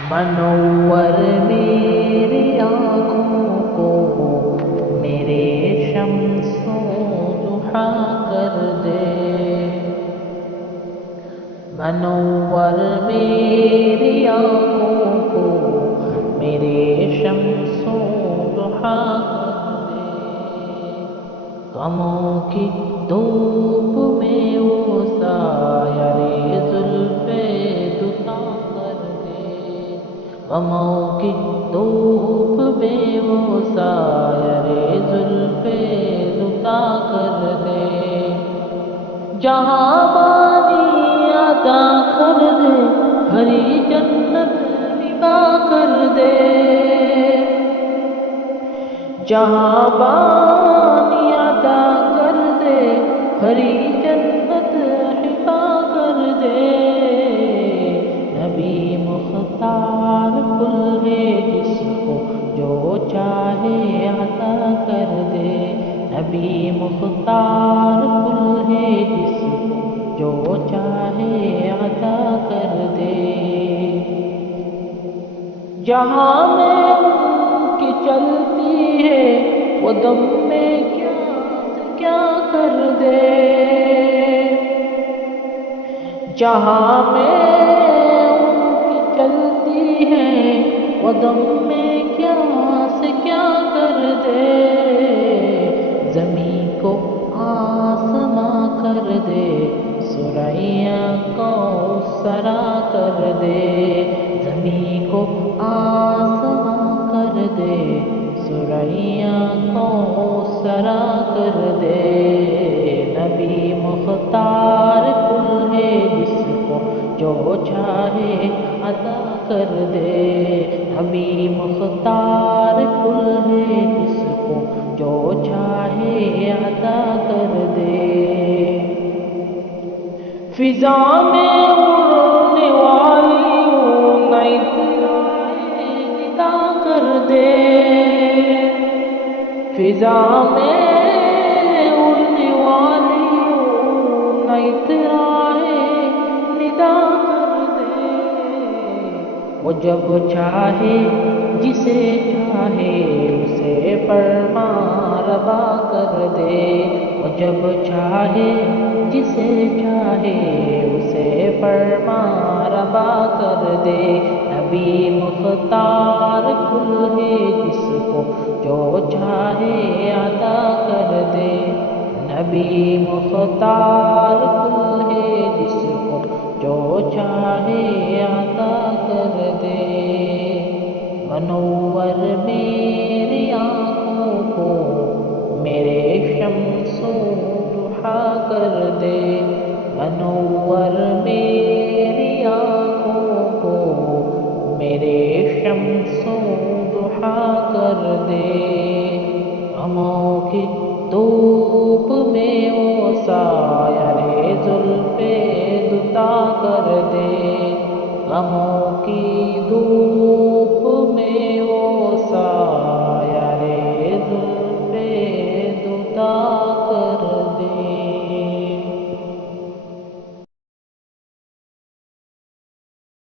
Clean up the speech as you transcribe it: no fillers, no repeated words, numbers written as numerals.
منور میری آنکھوں کو میرے شمس و ضحیٰ کر دے، منور میری آنکھوں کو میرے شمس و ضحیٰ کر دے، غموں کی دھوپ میں وہ سایۂ زلف دوتا کر دے، غموں کی دھوپ میں وہ سایۂ زلف دوتا کر دے، جہاں بانی عطا کر دے، ہری جنت ہبا کر دے، جہاں بانی عطا کر دے، ہری جنت ہبا کر دے، نبی مختار کل ہے جس کو جو چاہے عطا کر دے، نبی مختار کل ہے جس کو جو چاہے عطا کر دے، جہاں میں ان کی چلتی ہے وہ دم میں کیا سے کیا کر دے، جہاں میں ان کی چلتی ہے وہ دم میں کیا سے کیا کر دے، زمین کو آسماں کر دے، ثریا کوثرا کر دے، زمین کو آسماں کر دے، ثریا کوثرا کر دے، نبی مختار کل ہے جس کو جو چاہے عطا کر دے، نبی مختار کل ہے جس کو جو چاہے عطا کر دے، فضا میں اڑنے والیوں نہ اترائے ندا کر دے، فضا میں اڑنے والیوں نہ اترائے ندا کر دے، وہ جب چاہے جسے چاہے اسے فرما روا کر دے، وہ جب چاہے جسے چاہے اسے فرما روا کر دے، نبی مختار کل ہے جس کو جو چاہے عطا کر دے، نبی مختار کل ہے جس کو جو چاہے عطا کر دے، منور میری آنکھوں کو میرے شمس و ضحیٰ کر دے، منور میری آنکھوں کو میرے شمس و ضحیٰ کر دے، غموں کی دھوپ میں وہ سایۂ زلف دوتا کر دے، غموں کی دھوپ